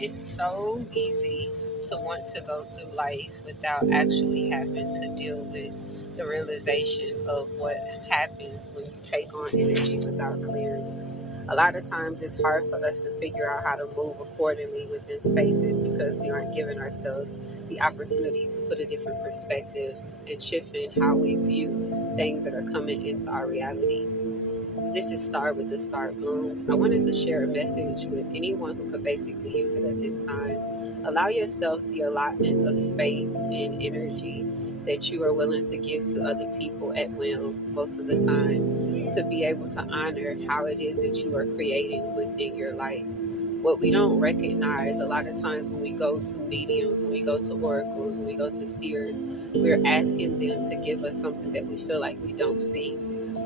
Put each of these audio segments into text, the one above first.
It's so easy to want to go through life without actually having to deal with the realization of what happens when you take on energy without clarity. A lot of times it's hard for us to figure out how to move accordingly within spaces because we aren't giving ourselves the opportunity to put a different perspective and shift in how we view things that are coming into our reality. This is Star with the Star Blooms. I wanted to share a message with anyone who could basically use it at this time. Allow yourself the allotment of space and energy that you are willing to give to other people at will most of the time to be able to honor how it is that you are creating within your life. What we don't recognize a lot of times when we go to mediums, when we go to oracles, when we go to seers, we're asking them to give us something that we feel like we don't see.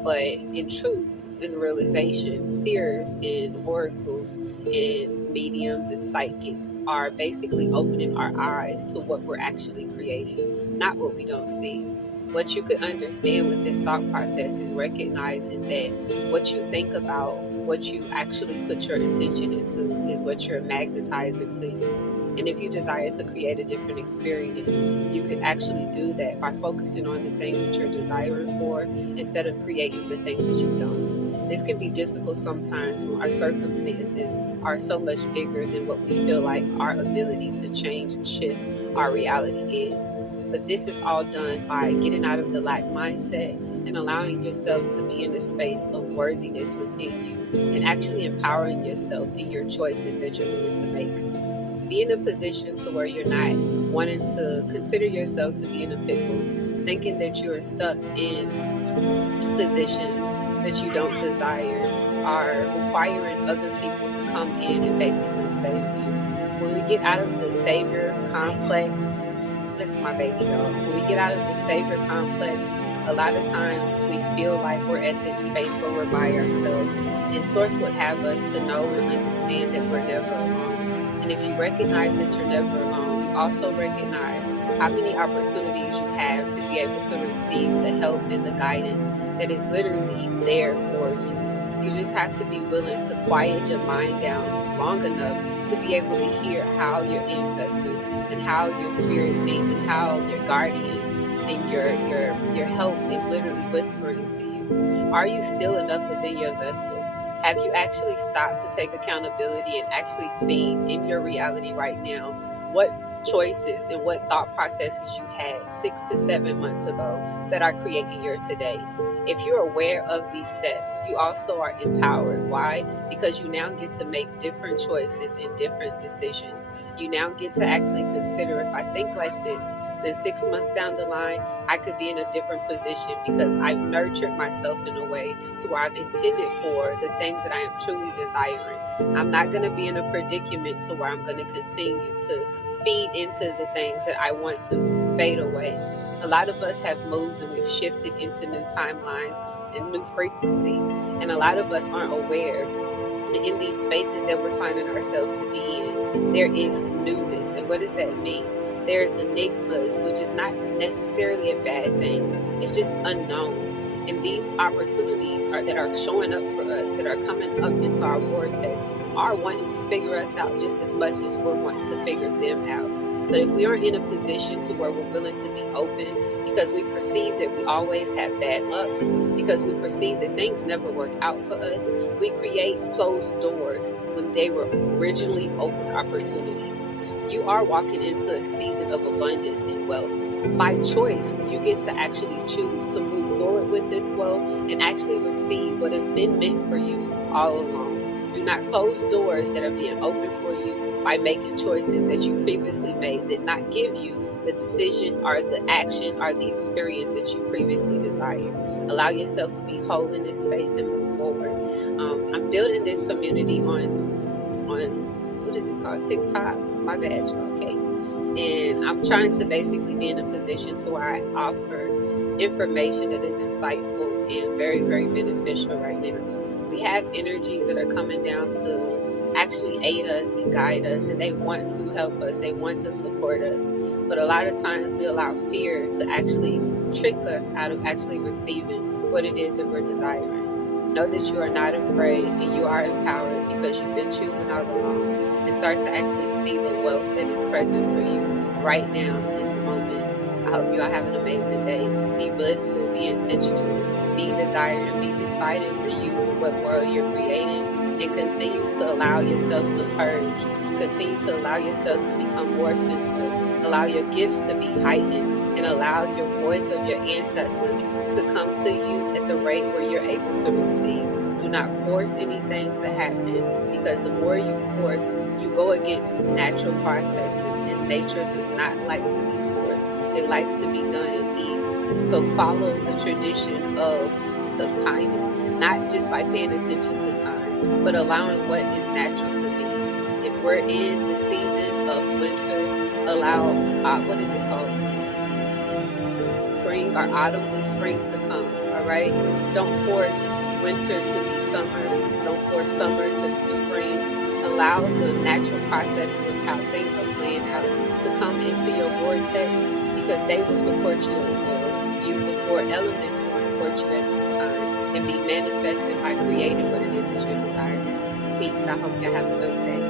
But in truth, in realization, seers and oracles and mediums and psychics are basically opening our eyes to what we're actually creating, not what we don't see. What you could understand with this thought process is recognizing that what you think about, what you actually put your intention into, is what you're magnetizing to you. And if you desire to create a different experience, you could actually do that by focusing on the things that you're desiring for instead of creating the things that you don't. This can be difficult sometimes when our circumstances are so much bigger than what we feel like our ability to change and shift our reality is. But this is all done by getting out of the lack mindset and allowing yourself to be in a space of worthiness within you and actually empowering yourself in your choices that you're going to make. Be in a position to where you're not wanting to consider yourself to be in a pickle, thinking that you are stuck in positions that you don't desire, are requiring other people to come in and basically save you. When we get out of the savior complex, that's my baby dog. When we get out of the savior complex, a lot of times we feel like we're at this space where we're by ourselves. And Source would have us to know and understand that we're never alone. And if you recognize that you're never alone, you also recognize how many opportunities you have to be able to receive the help and the guidance that is literally there for you. You just have to be willing to quiet your mind down long enough to be able to hear how your ancestors and how your spirit team and how your guardians and your help is literally whispering to you. Are you still enough within your vessel? Have you actually stopped to take accountability and actually seen in your reality right now what choices and what thought processes you had 6 to 7 months ago that are creating your today? If you're aware of these steps, you also are empowered. Why? Because you now get to make different choices and different decisions. You now get to actually consider, if I think like this, then 6 months down the line, I could be in a different position because I've nurtured myself in a way to where I've intended for the things that I am truly desiring. I'm not going to be in a predicament to where I'm going to continue to feed into the things that I want to fade away. A lot of us have moved and we've shifted into new timelines and new frequencies, and a lot of us aren't aware in these spaces that we're finding ourselves to be in. There is newness. And what does that mean? There's enigmas, which is not necessarily a bad thing. It's just unknown. And these opportunities that are showing up for us, that are coming up into our vortex, are wanting to figure us out just as much as we're wanting to figure them out. But if we aren't in a position to where we're willing to be open, because we perceive that we always have bad luck, because we perceive that things never work out for us, we create closed doors when they were originally open opportunities. You are walking into a season of abundance and wealth. By choice, you get to actually choose to move forward with this wealth and actually receive what has been meant for you all along. Do not close doors that are being opened for you by making choices that you previously made that not give you the decision or the action or the experience that you previously desired. Allow yourself to be whole in this space and move forward. I'm building this community on what is this called, TikTok. My bad, y'all. Okay, and I'm trying to basically be in a position to where I offer information that is insightful and very, very beneficial right now. We have energies that are coming down to actually aid us and guide us, and they want to help us, they want to support us. But a lot of times we allow fear to actually trick us out of actually receiving what it is that we're desiring. Know that you are not afraid and you are empowered because you've been choosing all along. And start to actually see the wealth that is present for you right now in the moment. I hope you all have an amazing day. Be blissful, be intentional, be desiring, be decided for you what world you're creating, and continue to allow yourself to purge. Continue to allow yourself to become more sensitive. Allow your gifts to be heightened, and allow your voice of your ancestors to come to you at the rate where you're able to receive. Do not force anything to happen, because the more you force, you go against natural processes, and nature does not like to be forced. It likes to be done in ease. So follow the tradition of the timing, not just by paying attention to time, but allowing what is natural to be. If we're in the season of winter, allow, what is it called? Spring or autumn and spring to come. All right. Don't force winter to be summer. Don't force summer to be spring. Allow the natural processes of how things are playing out to come into your vortex, because they will support you as well. Use the 4 elements to support you at this time, and be manifested by creating what it is that you're desiring. Peace. I hope you have a good day.